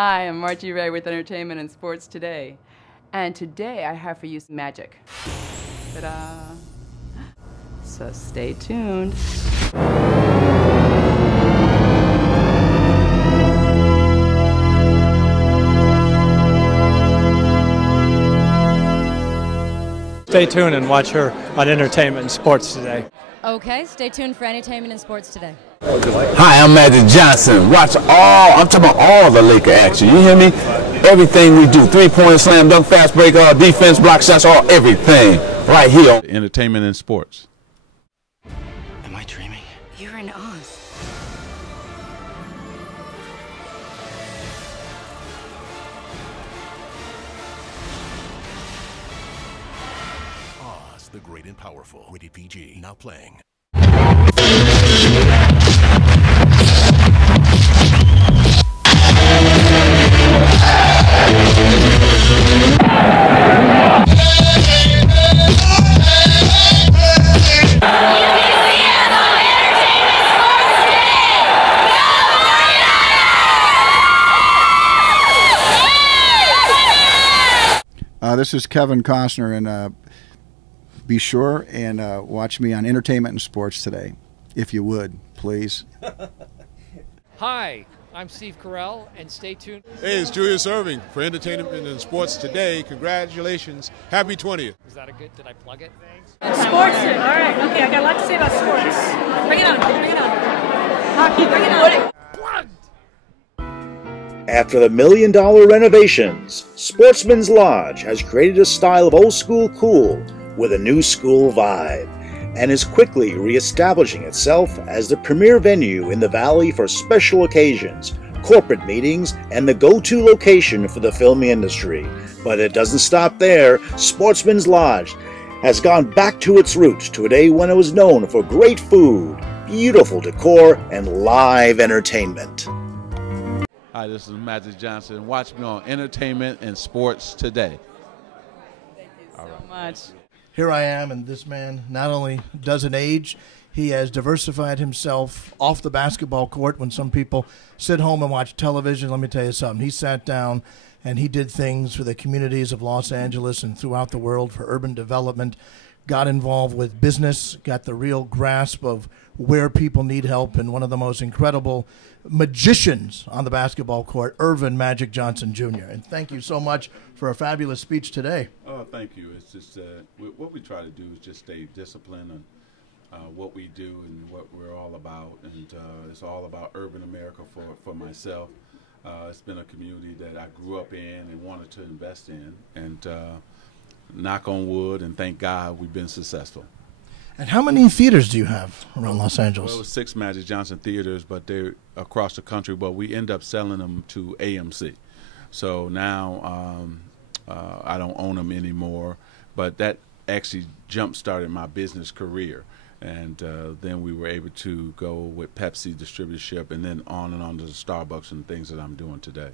Hi, I'm Margie Rey with Entertainment and Sports Today. And today I have for you some magic. Ta-da! So stay tuned. Stay tuned and watch her on Entertainment and Sports Today. Okay, stay tuned for Entertainment and Sports Today. Hi, I'm Magic Johnson. Watch I'm talking about all the Laker action. You hear me? Everything we do, three-point slam, dunk, fast break, defense, block shots, everything right here. Entertainment and Sports. Am I dreaming? You're in Oz. Oz, the Great and Powerful. Rated PG. Now playing. This is Kevin Costner, and be sure and watch me on Entertainment and Sports Today, if you would, please. Hi, I'm Steve Carell, and stay tuned. Hey, it's Julius Irving for Entertainment and Sports Today. Congratulations. Happy 20th. Was that a good, did I plug it? Sports, all right, okay, I got a lot to say about sports. Bring it on, bring it on. Hockey, bring it on. Plugged! After the $1 million renovations, Sportsman's Lodge has created a style of old school cool with a new school vibe, and is quickly re-establishing itself as the premier venue in the Valley for special occasions, corporate meetings, and the go-to location for the film industry. But it doesn't stop there. Sportsman's Lodge has gone back to its roots to a day when it was known for great food, beautiful decor, and live entertainment. Hi, this is Magic Johnson. Watch me on Entertainment and Sports Today. Thank you so much. Here I am, and this man not only doesn't age, he has diversified himself off the basketball court. When some people sit home and watch television, let me tell you something. He sat down and he did things for the communities of Los Angeles and throughout the world for urban development, got involved with business, got the real grasp of where people need help, and one of the most incredible magicians on the basketball court, Earvin Magic Johnson Jr. And thank you so much for a fabulous speech today. Oh, thank you. It's just what we try to do is just stay disciplined on what we do and what we're all about. And it's all about urban America for myself. It's been a community that I grew up in and wanted to invest in. And knock on wood and thank God we've been successful. And how many theaters do you have around Los Angeles? Well, it was 6 Magic Johnson theaters, but they're across the country. But we end up selling them to AMC. So now I don't own them anymore. But that actually jump-started my business career. And then we were able to go with Pepsi distributorship and then on to the Starbucks and things that I'm doing today.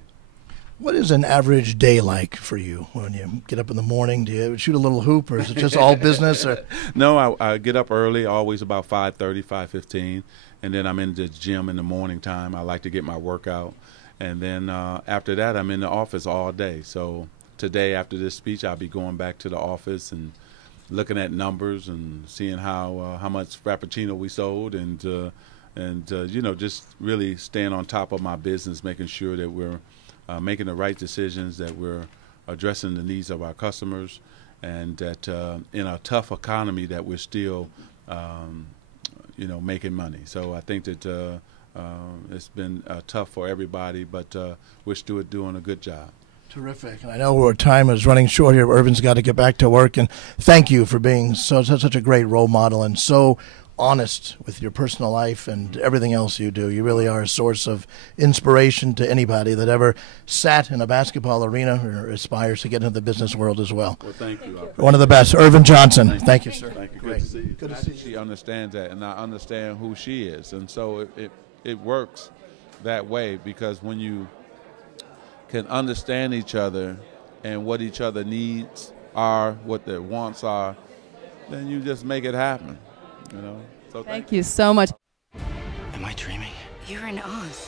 What is an average day like for you when you get up in the morning? Do you shoot a little hoop, or is it just all business? Or? No, I get up early, always about 5:30, 5:15, and then I'm in the gym in the morning time. I like to get my workout. And then after that, I'm in the office all day. So today, after this speech, I'll be going back to the office and looking at numbers and seeing how much Frappuccino we sold and you know, just really staying on top of my business, making sure that we're making the right decisions, that we're addressing the needs of our customers, and that in a tough economy that we're still, you know, making money. So I think that it's been tough for everybody, but we're still doing a good job. Terrific. And I know our time is running short here. Irvin's got to get back to work, and thank you for being such a great role model and so honest with your personal life and everything else you do. You really are a source of inspiration to anybody that ever sat in a basketball arena or aspires to get into the business world as well. Well, thank you. One of the best. Irvin Johnson. Thank you, sir. Thank you. Great. Good to see you. Good to see you. She understands that, and I understand who she is. And so it works that way, because when you can understand each other and what each other needs are, what their wants are, then you just make it happen. You know. So Thank you so much. Am I dreaming? You're in Oz.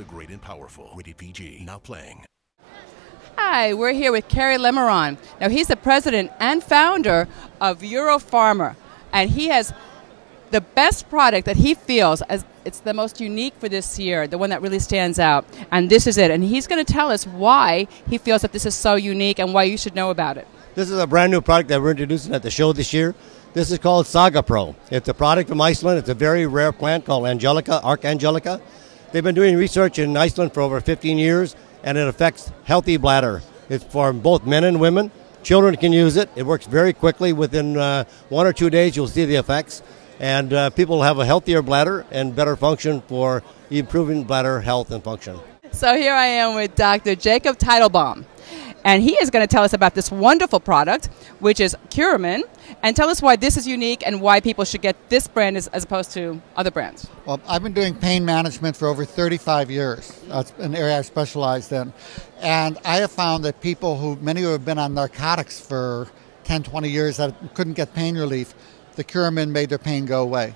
The Great and Powerful. Rated PG. Now playing. Hi, we're here with Kerry Lemeron. Now, he's the president and founder of Eurofarmer, and he has the best product that he feels as it's the most unique for this year, the one that really stands out, and this is it. And he's going to tell us why he feels that this is so unique and why you should know about it. This is a brand new product that we're introducing at the show this year. This is called Saga Pro. It's a product from Iceland. It's a very rare plant called Angelica, Archangelica. They've been doing research in Iceland for over 15 years, and it affects healthy bladder. It's for both men and women. Children can use it. It works very quickly. Within 1 or 2 days, you'll see the effects. And people will have a healthier bladder and better function for improving bladder health and function. So here I am with Dr. Jacob Teitelbaum, and he is going to tell us about this wonderful product, which is Curamin, and tell us why this is unique and why people should get this brand as opposed to other brands. Well, I've been doing pain management for over 35 years. That's an area I specialized in. And I have found that many who have been on narcotics for 10, 20 years that couldn't get pain relief, the Curamin made their pain go away.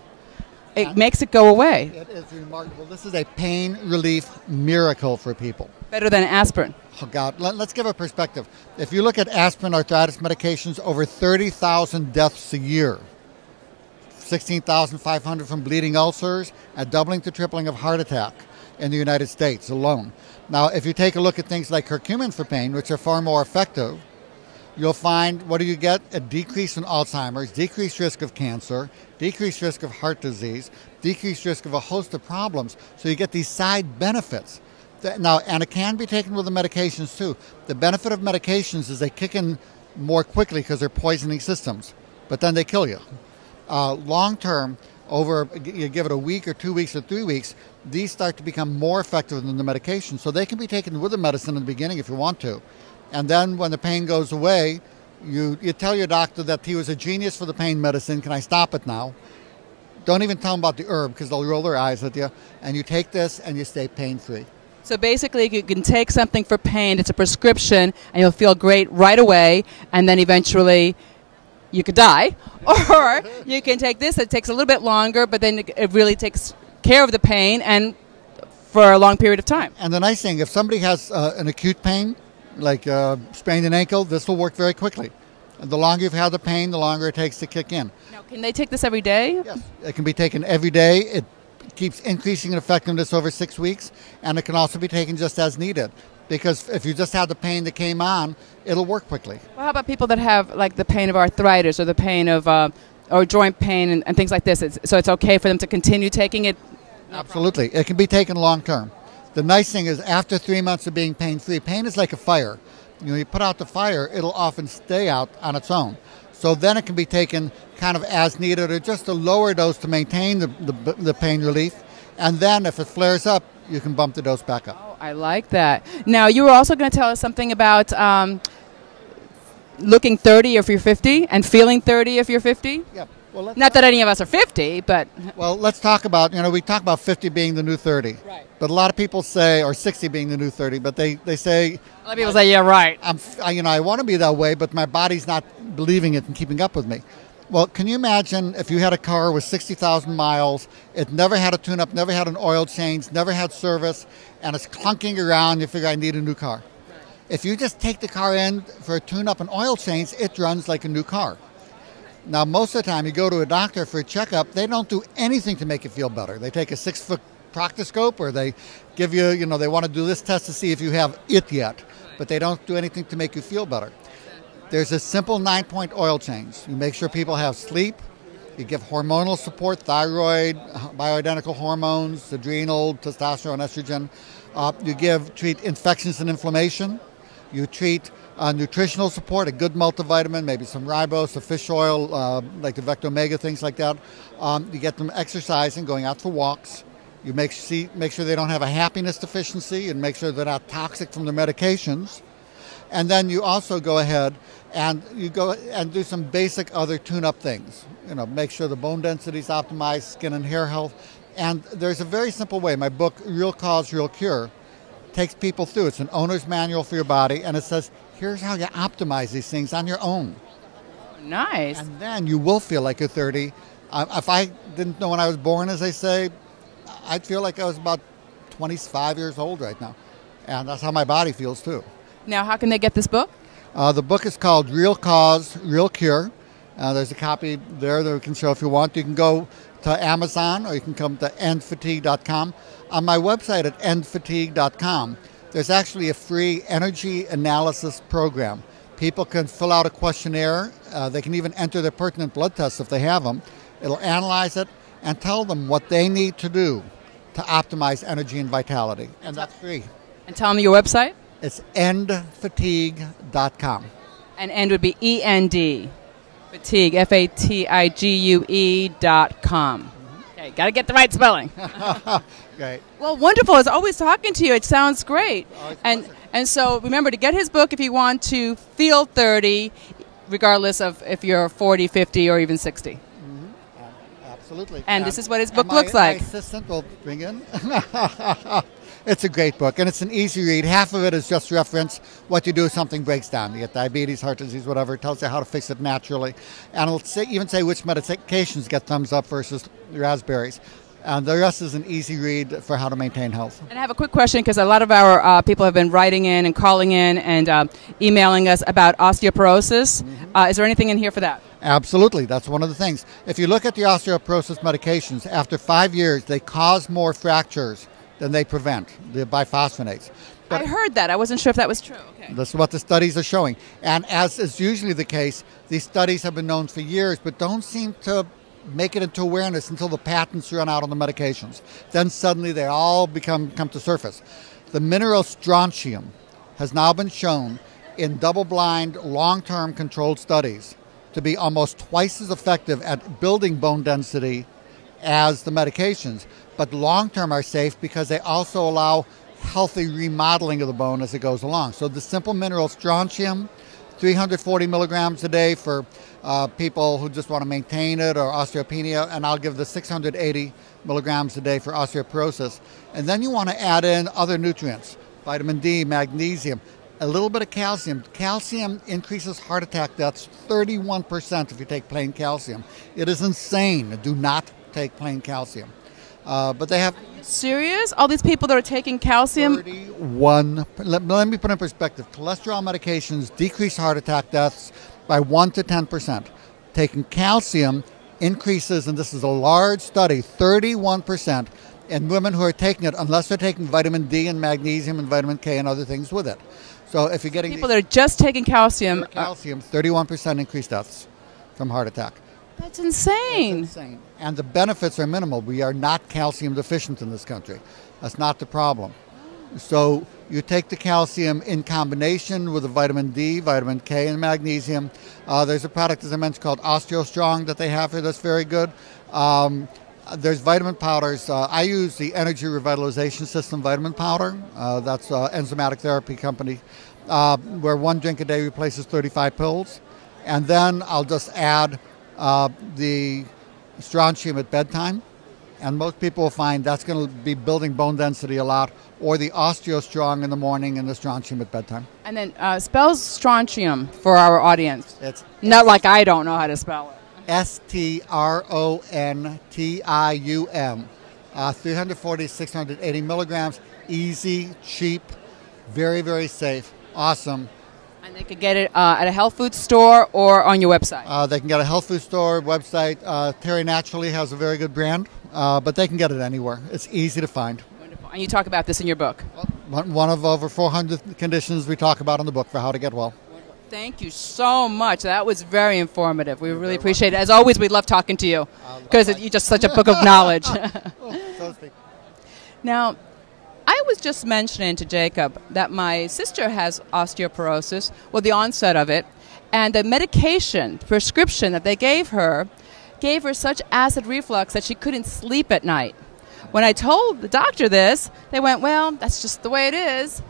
It makes it go away. It is remarkable. This is a pain relief miracle for people. Better than aspirin. Oh, God. Let's give a perspective. If you look at aspirin arthritis medications, over 30,000 deaths a year. 16,500 from bleeding ulcers, and doubling to tripling of heart attack in the United States alone. Now, if you take a look at things like curcumin for pain, which are far more effective, you'll find, what do you get? A decrease in Alzheimer's, decreased risk of cancer, decreased risk of heart disease, decreased risk of a host of problems. So you get these side benefits. Now, and it can be taken with the medications too. The benefit of medications is they kick in more quickly because they're poisoning systems, but then they kill you. Long term, you give it a week or 2 weeks or 3 weeks, these start to become more effective than the medication. So they can be taken with the medicine in the beginning if you want to. And then when the pain goes away, you tell your doctor that he was a genius for the pain medicine. Can I stop it now? Don't even tell them about the herb because they'll roll their eyes at you. And you take this and you stay pain-free. So basically you can take something for pain, it's a prescription, and you'll feel great right away, and then eventually you could die. Or you can take this, it takes a little bit longer, but then it really takes care of the pain and for a long period of time. And the nice thing, if somebody has an acute pain, like sprained an ankle, this will work very quickly. And the longer you've had the pain, the longer it takes to kick in. Now, can they take this every day? Yes, it can be taken every day. It keeps increasing in effectiveness over 6 weeks, and it can also be taken just as needed. Because if you just had the pain that came on, it'll work quickly. Well, how about people that have like the pain of arthritis or the pain of or joint pain and things like this? So it's okay for them to continue taking it? Absolutely. It can be taken long term. The nice thing is after 3 months of being pain-free, pain is like a fire. You put out the fire, it'll often stay out on its own. So then it can be taken kind of as needed or just a lower dose to maintain the pain relief. And then if it flares up, you can bump the dose back up. Oh, I like that. Now, you were also going to tell us something about looking 30 if you're 50 and feeling 30 if you're 50? Yeah. Well, not that any of us are 50, but... Well, let's talk about, we talk about 50 being the new 30. Right. But a lot of people say, or 60 being the new 30, but they say... A lot of people say, yeah, right. I want to be that way, but my body's not believing it and keeping up with me. Well, can you imagine if you had a car with 60,000 miles, it never had a tune-up, never had an oil change, never had service, and it's clunking around, you figure I need a new car. Right. If you just take the car in for a tune-up and oil change, it runs like a new car. Now, most of the time, you go to a doctor for a checkup, they don't do anything to make you feel better. They take a 6-foot proctoscope, or they give you, they want to do this test to see if you have it yet, but they don't do anything to make you feel better. There's a simple 9-point oil change. You make sure people have sleep. You give hormonal support, thyroid, bioidentical hormones, adrenal, testosterone, estrogen. You treat infections and inflammation. You treat nutritional support, a good multivitamin, maybe some ribose, a fish oil, like the Vecto Omega, things like that. You get them exercising, going out for walks. You make sure they don't have a happiness deficiency and make sure they're not toxic from their medications. And then you also go ahead and you go and do some basic other tune-up things. Make sure the bone density is optimized, skin and hair health. And there's a very simple way. My book, Real Cause, Real Cure, takes people through. It's an owner's manual for your body, and it says, here's how you optimize these things on your own. Nice. And then you will feel like you're 30. If I didn't know when I was born, as they say, I'd feel like I was about 25 years old right now. And that's how my body feels, too. Now, how can they get this book? The book is called Real Cause, Real Cure. There's a copy there that we can show if you want. You can go to Amazon or you can come to endfatigue.com. On my website at endfatigue.com, there's actually a free energy analysis program. People can fill out a questionnaire. They can even enter their pertinent blood tests if they have them. It'll analyze it and tell them what they need to do to optimize energy and vitality. And that's free. And tell them your website? It's endfatigue.com. And end would be E-N-D. Fatigue, F-A-T-I-G-U-E.com. Okay, got to get the right spelling. Great. Well, wonderful. As always talking to you. It sounds great. And so remember to get his book if you want to feel 30, regardless of if you're 40, 50, or even 60. Absolutely. And this is what his book looks like. My assistant will bring in. It's a great book, and it's an easy read. Half of it is just reference what you do if something breaks down. You get diabetes, heart disease, whatever. It tells you how to fix it naturally. And it'll even say which medications get thumbs up versus raspberries. And the rest is an easy read for how to maintain health. And I have a quick question because a lot of our people have been writing in and calling in and emailing us about osteoporosis. Is there anything in here for that? Absolutely. That's one of the things. If you look at the osteoporosis medications, after 5 years, they cause more fractures than they prevent, the biphosphonates. But I heard that. I wasn't sure if that was true. Okay. That's what the studies are showing. And as is usually the case, these studies have been known for years, but don't seem to make it into awareness until the patents run out on the medications. Then suddenly they all come to surface. The mineral strontium has now been shown in double-blind, long-term controlled studies to be almost twice as effective at building bone density as the medications, but long-term are safe because they also allow healthy remodeling of the bone as it goes along. So the simple mineral strontium, 340 milligrams a day for people who just want to maintain it or osteopenia, and I'll give the 680 milligrams a day for osteoporosis. And then you want to add in other nutrients, vitamin D, magnesium, a little bit of calcium. Calcium increases heart attack deaths 31% if you take plain calcium. It is insane. Do not take plain calcium. But they have... Serious? All these people that are taking calcium? 31. Let me put in perspective. Cholesterol medications decrease heart attack deaths by 1 to 10%. Taking calcium increases, and this is a large study, 31% in women who are taking it, unless they're taking vitamin D and magnesium and vitamin K and other things with it. So if you're getting... People that are just taking calcium... 31% increased deaths from heart attack. That's insane. That's insane. And the benefits are minimal. We are not calcium deficient in this country. That's not the problem. So you take the calcium in combination with the vitamin D, vitamin K, and magnesium. There's a product, as I mentioned, called OsteoStrong that they have here that's very good. There's vitamin powders. I use the Energy Revitalization System vitamin powder. That's an enzymatic therapy company where 1 drink a day replaces 35 pills. And then I'll just add the strontium at bedtime, and most people will find that's going to be building bone density a lot, or the OsteoStrong in the morning and the strontium at bedtime. And then spell strontium for our audience. It's not like I don't know how to spell it. strontium, 340, 680 milligrams, easy, cheap, very, very safe, awesome. And they could get it at a health food store or on your website. They can get a health food store website. Terry Naturally has a very good brand, but they can get it anywhere. It's easy to find. Wonderful. And you talk about this in your book. One of over 400 conditions we talk about in the book for how to get well. Thank you so much. That was very informative. We really appreciate it. As always, we love talking to you because you're just such a book of knowledge. Now, I was just mentioning to Jacob that my sister has osteoporosis, well, the onset of it, and the medication, prescription that they gave her such acid reflux that she couldn't sleep at night. When I told the doctor this, they went, well, that's just the way it is.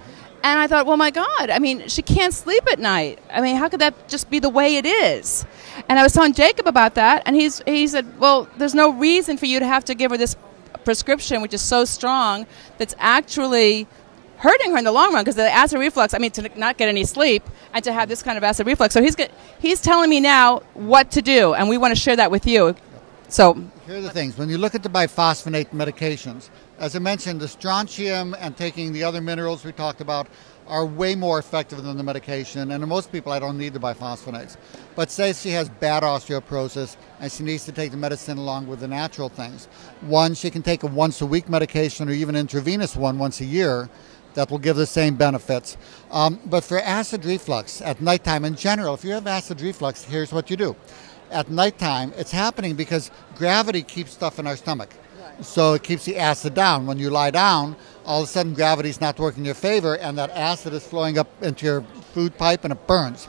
And I thought, well, my God, I mean, she can't sleep at night. I mean, how could that just be the way it is? And I was telling Jacob about that, and he said, well, there's no reason for you to have to give her this prescription, which is so strong, that's actually hurting her in the long run, because the acid reflux, I mean, to not get any sleep and to have this kind of acid reflux. So he's telling me now what to do, and we want to share that with you. So here are the things. When you look at the biphosphonate medications, as I mentioned, the strontium and taking the other minerals we talked about are way more effective than the medication. And in most people, I don't need the biphosphonates. But say she has bad osteoporosis and she needs to take the medicine along with the natural things. One, she can take a once-a-week medication or even intravenous one once a year that will give the same benefits. But for acid reflux at nighttime in general, if you have acid reflux, here's what you do. At nighttime, it's happening because gravity keeps stuff in our stomach. So it keeps the acid down. When you lie down, all of a sudden gravity's not working in your favor and that acid is flowing up into your food pipe and it burns.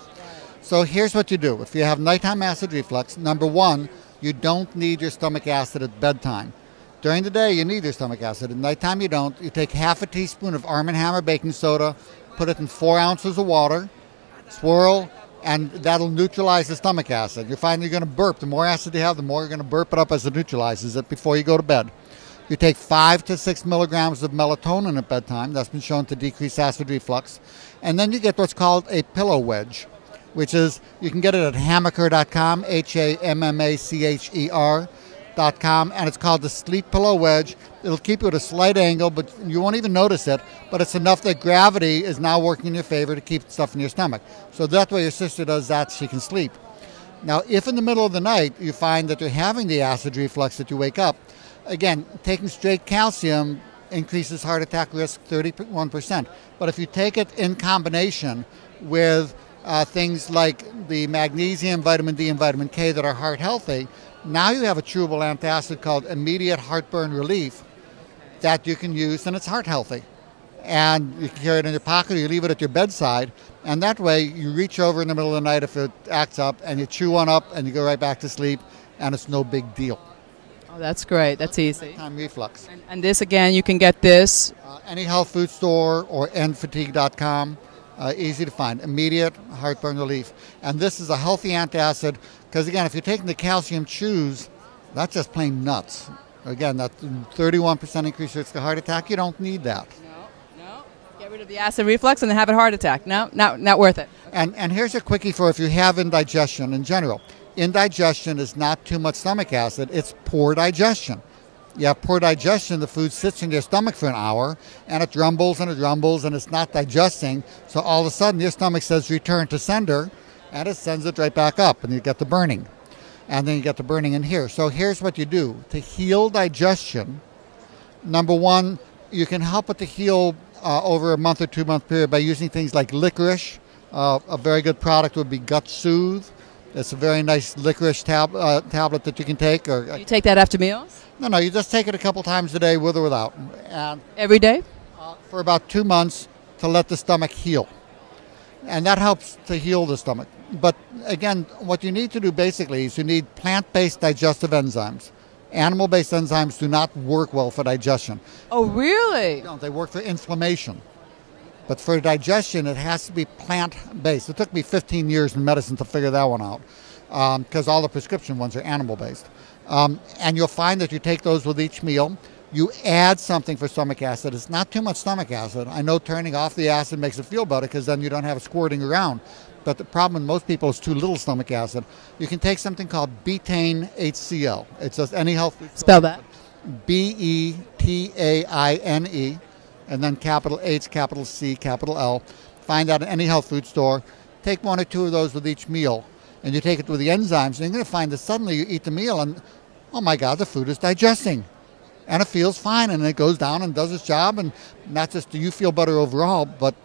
So here's what you do. If you have nighttime acid reflux, number one, you don't need your stomach acid at bedtime. During the day, you need your stomach acid. At nighttime, you don't. You take half a teaspoon of Arm & Hammer baking soda, put it in 4 ounces of water, swirl, and that'll neutralize the stomach acid. You find you're going to burp. The more acid you have, the more you're going to burp it up as it neutralizes it before you go to bed. You take 5 to 6 milligrams of melatonin at bedtime. That's been shown to decrease acid reflux. And then you get what's called a pillow wedge, which is, you can get it at hammacher.com, HAMMACHER.com, and it's called the Sleep Pillow Wedge. It'll keep you at a slight angle, but you won't even notice it, but it's enough that gravity is now working in your favor to keep stuff in your stomach. So that way your sister does that, she can sleep. Now, if in the middle of the night you find that you're having the acid reflux that you wake up, again, taking straight calcium increases heart attack risk 31%. But if you take it in combination with things like the magnesium, vitamin D, and vitamin K that are heart healthy, now you have a chewable antacid called immediate heartburn relief that you can use, and it's heart healthy. And you can carry it in your pocket, or you leave it at your bedside, and that way you reach over in the middle of the night if it acts up, and you chew one up, and you go right back to sleep, and it's no big deal. Oh, that's great. That's easy. Nighttime reflux. And this, again, you can get this. Any health food store or endfatigue.com. Easy to find. Immediate heartburn relief. And this is a healthy antacid because, again, if you're taking the calcium chews, that's just plain nuts. Again, that 31% increased risk of heart attack, you don't need that. No. Get rid of the acid reflux and then have a heart attack. No, not worth it. And here's a quickie for if you have indigestion in general. Indigestion is not too much stomach acid, it's poor digestion. You have poor digestion, the food sits in your stomach for an hour, and it rumbles and it rumbles, and it's not digesting. So all of a sudden, your stomach says return to sender, and it sends it right back up, and you get the burning. And then you get the burning in here. So here's what you do. To heal digestion, number one, you can help it to heal over a month or 2 month period by using things like licorice. A very good product would be Gut Soothe. It's a very nice licorice tablet that you can take. Or you take that after meals? No, you just take it a couple times a day with or without. And every day? For about 2 months to let the stomach heal. And that helps to heal the stomach. But again, what you need to do basically is you need plant-based digestive enzymes. Animal-based enzymes do not work well for digestion. Oh, really? No, they work for inflammation. But for digestion, it has to be plant-based. It took me 15 years in medicine to figure that one out because all the prescription ones are animal-based. And you'll find that you take those with each meal. You add something for stomach acid. It's not too much stomach acid. I know turning off the acid makes it feel better because then you don't have it squirting around. But the problem with most people is too little stomach acid. You can take something called betaine HCl. It's just any health food. Spell that. BETAINE, and then capital H, capital C, capital L. Find that at any health food store. Take 1 or 2 of those with each meal. And you take it with the enzymes, and you're going to find that suddenly you eat the meal and, oh my God, the food is digesting. And it feels fine, and it goes down and does its job, and not just do you feel better overall, but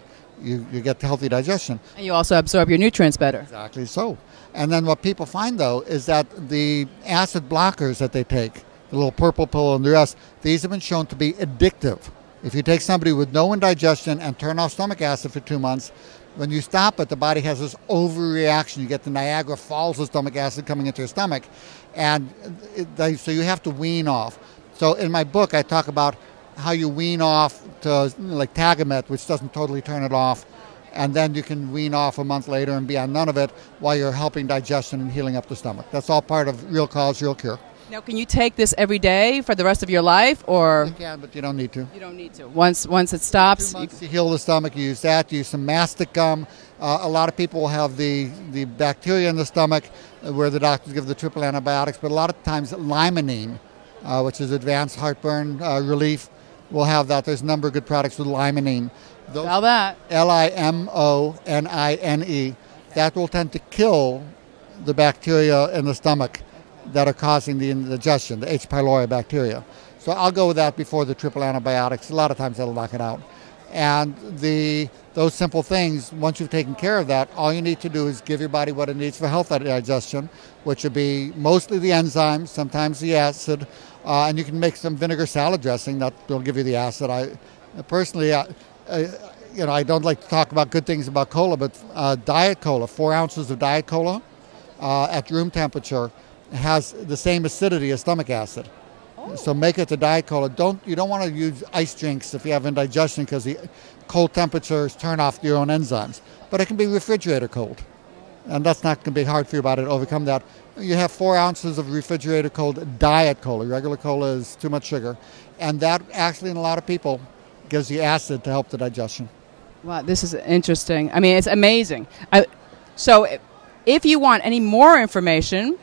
you get healthy digestion. And you also absorb your nutrients better. Exactly so. And then what people find, though, is that the acid blockers that they take, the little purple pill and the rest, these have been shown to be addictive. If you take somebody with no indigestion and turn off stomach acid for 2 months, when you stop it, the body has this overreaction. You get the Niagara Falls of stomach acid coming into your stomach. And so you have to wean off. So in my book, I talk about how you wean off to like Tagamet, which doesn't totally turn it off. And then you can wean off a month later and be on none of it while you're helping digestion and healing up the stomach. That's all part of Real Cause, Real Cure. Now, can you take this every day for the rest of your life, or? You can, but you don't need to. You don't need to. Once it stops. 2 months to heal the stomach, you use that. You use some mastic gum. A lot of people have the bacteria in the stomach where the doctors give the triple antibiotics, but a lot of times limonene, which is advanced heartburn relief, will have that. There's a number of good products with limonene. Spell that. Limonene. That will tend to kill the bacteria in the stomach that are causing the indigestion, the H. pylori bacteria. So I'll go with that before the triple antibiotics. A lot of times that'll knock it out. And those simple things, once you've taken care of that, all you need to do is give your body what it needs for healthy digestion, which would be mostly the enzymes, sometimes the acid, and you can make some vinegar salad dressing that will give you the acid. I personally, I don't like to talk about good things about cola, but diet cola, 4 ounces of diet cola at room temperature has the same acidity as stomach acid. Oh. So make it the diet cola. You don't want to use ice drinks if you have indigestion because the cold temperatures turn off your own enzymes. But it can be refrigerator cold, and that's not going to be hard for your body to overcome that. You have 4 ounces of refrigerator cold diet cola. Regular cola is too much sugar, and that actually in a lot of people gives you acid to help the digestion. Wow, this is interesting. I mean, it's amazing. So if you want any more information,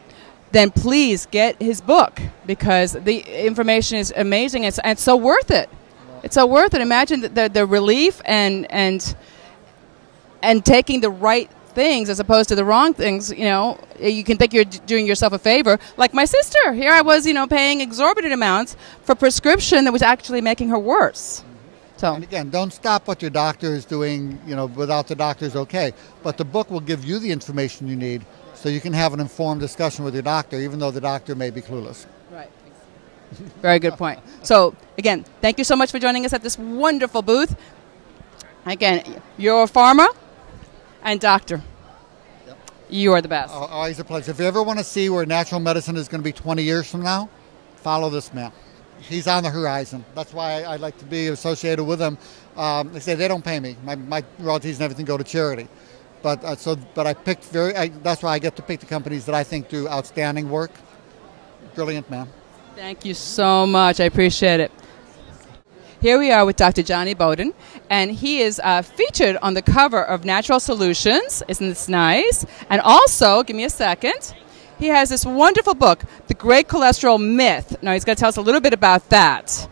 then please get his book, because the information is amazing and it's so worth it. It's so worth it. Imagine the relief and taking the right things as opposed to the wrong things. You can think you're doing yourself a favor. Like my sister, here I was, paying exorbitant amounts for prescription that was actually making her worse. So. And again, don't stop what your doctor is doing, without the doctor's okay. But the book will give you the information you need so you can have an informed discussion with your doctor, even though the doctor may be clueless. Right. Very good point. So, again, thank you so much for joining us at this wonderful booth. Again, you're a farmer and doctor. Yep. You are the best. Always a pleasure. If you ever want to see where natural medicine is going to be 20 years from now, follow this man. He's on the horizon. That's why I like to be associated with him. They say they don't pay me. My royalties and everything go to charity. But I picked that's why I get to pick the companies that I think do outstanding work. Brilliant, man. Thank you so much. I appreciate it. Here we are with Dr. Jonny Bowden, and he is featured on the cover of Natural Solutions. Isn't this nice? And also, give me a second, he has this wonderful book, The Great Cholesterol Myth. Now, he's going to tell us a little bit about that.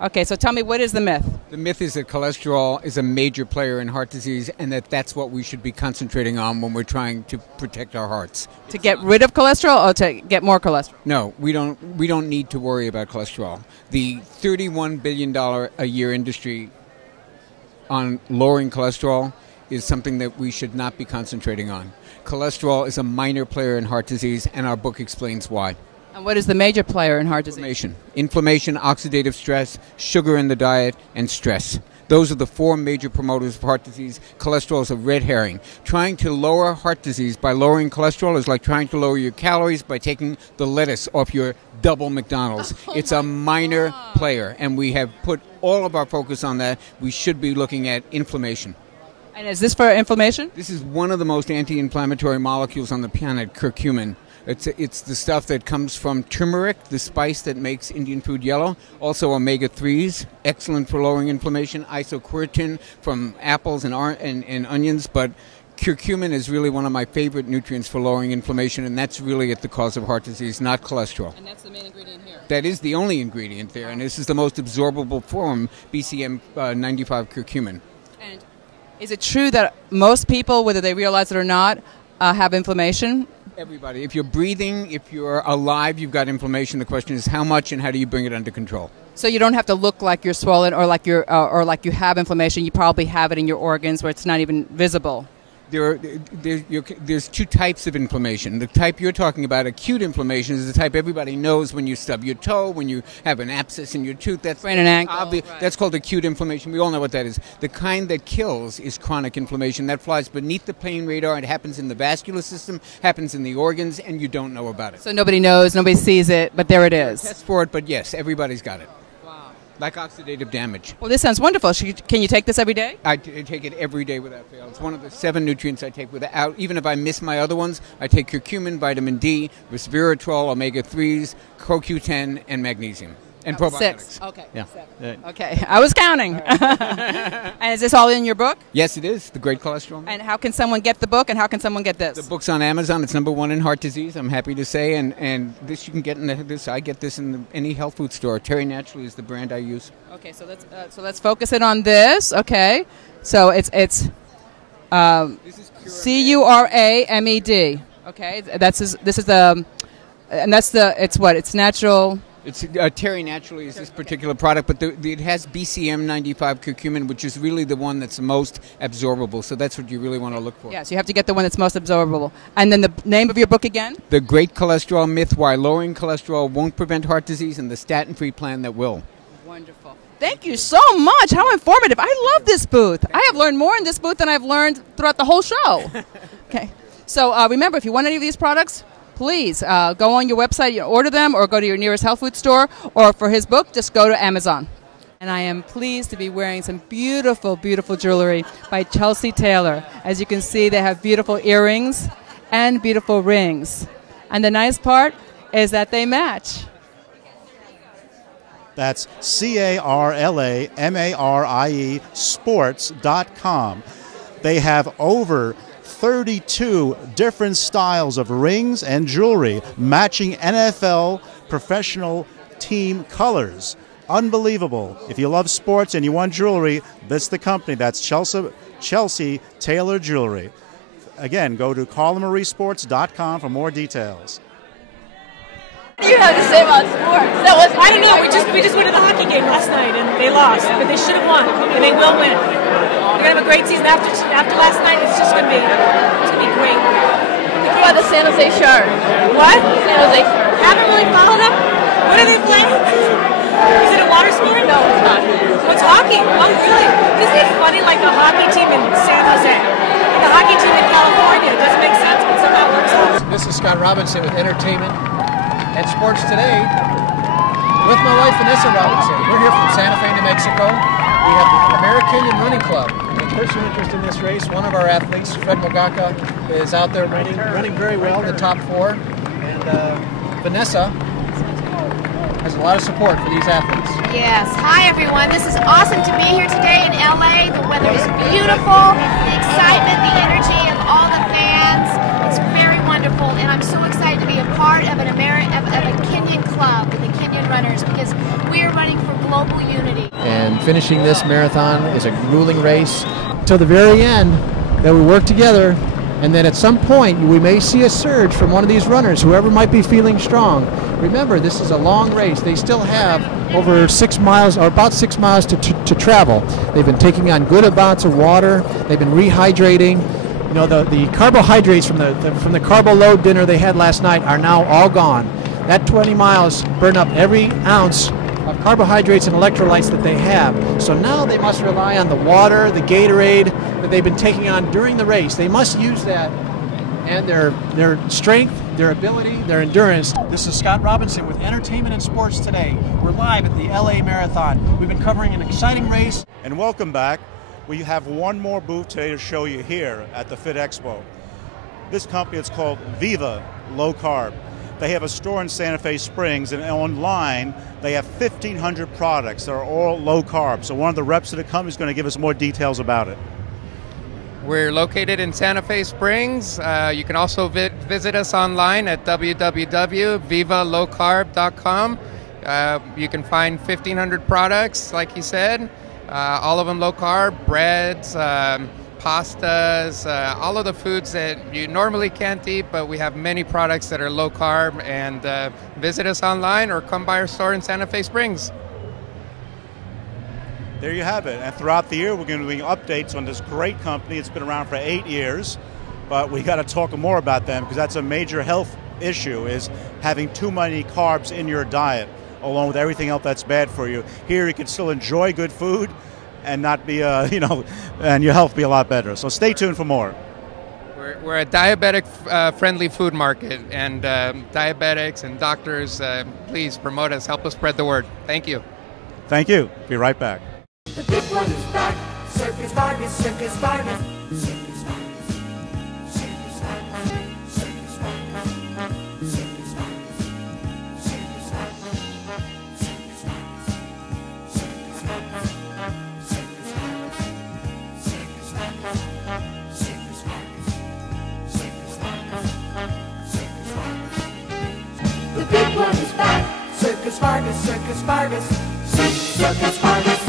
Okay, so tell me, what is the myth? The myth is that cholesterol is a major player in heart disease, and that's what we should be concentrating on when we're trying to protect our hearts. To get rid of cholesterol or to get more cholesterol? No, we don't need to worry about cholesterol. The $31 billion a year industry on lowering cholesterol is something that we should not be concentrating on. Cholesterol is a minor player in heart disease, and our book explains why. And what is the major player in heart disease? Inflammation, oxidative stress, sugar in the diet, and stress. Those are the 4 major promoters of heart disease. Cholesterol is a red herring. Trying to lower heart disease by lowering cholesterol is like trying to lower your calories by taking the lettuce off your double McDonald's. It's a minor player, and we have put all of our focus on that. We should be looking at inflammation. And is this for inflammation? This is one of the most anti-inflammatory molecules on the planet, curcumin. It's the stuff that comes from turmeric, the spice that makes Indian food yellow. Also omega-3s, excellent for lowering inflammation. Isoquercetin from apples and onions. But curcumin is really one of my favorite nutrients for lowering inflammation, and that's really at the cause of heart disease, not cholesterol. And that's the main ingredient here? That is the only ingredient there, and this is the most absorbable form, BCM 95 curcumin. And is it true that most people, whether they realize it or not, have inflammation? Everybody. If you're breathing, if you're alive, you've got inflammation. The question is how much and how do you bring it under control? So you don't have to look like you're swollen or like you have inflammation. You probably have it in your organs where it's not even visible. There's 2 types of inflammation. The type you're talking about, acute inflammation, is the type everybody knows when you stub your toe, when you have an abscess in your tooth. That's sprain an ankle. Right. That's called acute inflammation. We all know what that is. The kind that kills is chronic inflammation. That flies beneath the pain radar. It happens in the vascular system, happens in the organs, and you don't know about it. So nobody knows, nobody sees it, but there it is. Test for it, but yes, everybody's got it. Wow. like oxidative damage. Well, this sounds wonderful. Can you take this every day? I take it every day without fail. It's one of the 7 nutrients I take without, even if I miss my other ones. I take curcumin, vitamin D, resveratrol, omega-3s, CoQ10, and magnesium. And probiotics. 6. Okay. Yeah. 7. Okay. I was counting. And is this all in your book? Yes, it is. The Great Cholesterol. And how can someone get the book, and how can someone get this? The book's on Amazon. It's #1 in heart disease, I'm happy to say. And this you can get in this. I get this in any health food store. Terry Naturally is the brand I use. Okay, so let's focus it on this. Okay. So it's CURAMED. Okay. It's natural. It's Terry Naturally is this particular product, but it has BCM95 curcumin, which is really the one that's most absorbable. So that's what you really want to look for. Yes, you have to get the one that's most absorbable. And then the name of your book again? The Great Cholesterol Myth: Why Lowering Cholesterol Won't Prevent Heart Disease, and the Statin-Free Plan That Will. Wonderful. Thank you so much. How informative. I love this booth. I have learned more in this booth than I've learned throughout the whole show. Okay. So remember, if you want any of these products, please go on your website, order them, or go to your nearest health food store, or for his book, just go to Amazon. And I am pleased to be wearing some beautiful, beautiful jewelry by Chelsea Taylor. As you can see, they have beautiful earrings and beautiful rings. And the nice part is that they match. That's CARLAMARIE sports.com. They have over 32 different styles of rings and jewelry matching NFL professional team colors. Unbelievable. If you love sports and you want jewelry, this is the company. That's Chelsea Taylor Jewelry. Again, go to CarlaMarieSports.com for more details. What do you have to say about sports? I don't know. We just went to the hockey game last night and they lost, but they should have won and they will win. We're gonna have a great season after last night. It's gonna be great. What about the San Jose Sharks? What? San Jose Sharks. Haven't really followed them. What are they playing? Is it a water sport? No, it's not. What's hockey? Oh, really? Isn't it funny? Like the hockey team in San Jose, and the hockey team in California. It doesn't make sense, but somehow it works out. This is Scott Robinson with Entertainment and Sports Today with my wife Vanessa Robinson. We're here from Santa Fe, New Mexico. We have the American Running Club. And personal interest in this race, one of our athletes, Fred Mogaka, is out there running very well in the top 4. And Vanessa has a lot of support for these athletes. Yes. Hi, everyone. This is awesome to be here today in LA. The weather is beautiful. The excitement, the energy of all the fans. It's very wonderful. And I'm so excited to be a part of a Kenyan club with the Kenyan runners because we are running for global unity. And finishing this marathon is a grueling race till the very end that we work together. And then at some point, we may see a surge from one of these runners, whoever might be feeling strong. Remember, this is a long race. They still have over 6 miles, or about 6 miles to travel. They've been taking on good amounts of water. They've been rehydrating. You know, the carbohydrates from the carbo load dinner they had last night are now all gone. That 20 miles burned up every ounce of carbohydrates and electrolytes that they have. So now they must rely on the water, the Gatorade that they've been taking on during the race. They must use that and their strength, their ability, their endurance. This is Scott Robinson with Entertainment and Sports Today. We're live at the LA Marathon. We've been covering an exciting race. And welcome back. We have one more booth today to show you here at the FIT EXPO. This company is called Viva Low Carb. They have a store in Santa Fe Springs, and online they have 1,500 products that are all low carb. So one of the reps of the company is going to give us more details about it. We're located in Santa Fe Springs. You can also visit us online at www.vivalowcarb.com. You can find 1,500 products, like you said, all of them low carb, breads, pastas, all of the foods that you normally can't eat, but we have many products that are low carb. And visit us online or come by our store in Santa Fe Springs. There you have it. And throughout the year, we're going to be doing updates on this great company. It's been around for 8 years, but we got to talk more about them because that's a major health issue, is having too many carbs in your diet, along with everything else that's bad for you. Here, you can still enjoy good food and not be, and your health be a lot better. So stay tuned for more. We're a diabetic-friendly food market, and diabetics and doctors, please promote us, help us spread the word. Thank you. Thank you. Be right back. The big one is back. Circus Vargas, Circus Vargas. The big one is back. Circus Vargas, Circus Vargas. Circus Vargas.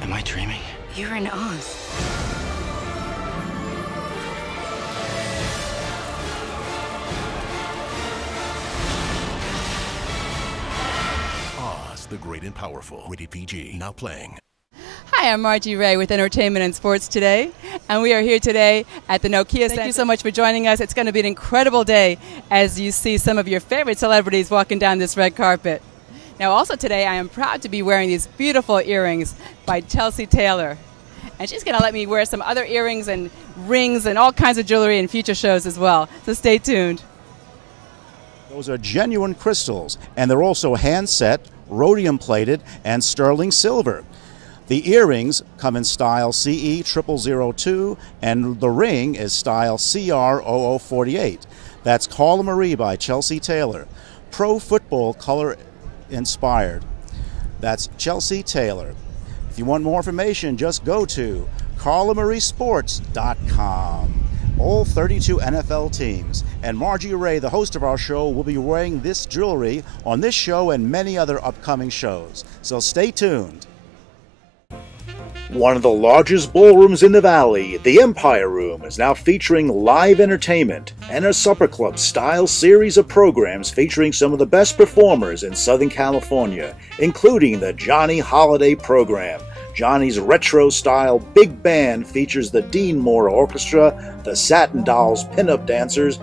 Am I dreaming? You're in Oz. Oz, the Great and Powerful. Rated PG. Now playing. Hi, I'm Margie Rey with Entertainment and Sports Today, and we are here today at the Nokia Center. Thank you so much for joining us. It's going to be an incredible day as you see some of your favorite celebrities walking down this red carpet. Now, also today, I am proud to be wearing these beautiful earrings by Chelsea Taylor, and she's going to let me wear some other earrings and rings and all kinds of jewelry in future shows as well, so stay tuned. Those are genuine crystals, and they're also hand-set, rhodium-plated, and sterling silver. The earrings come in style CE 0002, and the ring is style CR 0048. That's Call Ameri by Chelsea Taylor. Pro football color inspired. That's Chelsea Taylor. If you want more information, just go to carlamarisports.com. All 32 NFL teams, and Margie Rey, the host of our show, will be wearing this jewelry on this show and many other upcoming shows. So stay tuned. One of the largest ballrooms in the valley, the Empire Room, is now featuring live entertainment and a supper club style series of programs featuring some of the best performers in Southern California, including the Johnny Holiday program. Johnny's retro style big band features the Dean Moore Orchestra, the Satin Dolls pinup dancers,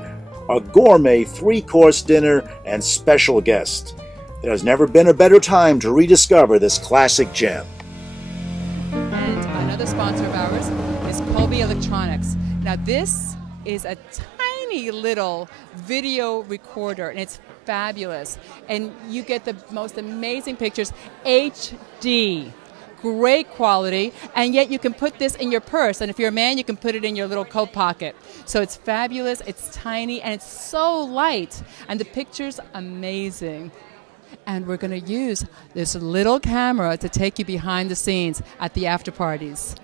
a gourmet 3-course dinner, and special guests. There's never been a better time to rediscover this classic gem. And another sponsor of ours is Colby Electronics. Now this is a tiny little video recorder, and it's fabulous. And you get the most amazing pictures, HD, great quality, and yet you can put this in your purse. And if you're a man, you can put it in your little coat pocket. So it's fabulous, it's tiny, and it's so light. And the picture's amazing. And we're going to use this little camera to take you behind the scenes at the after parties.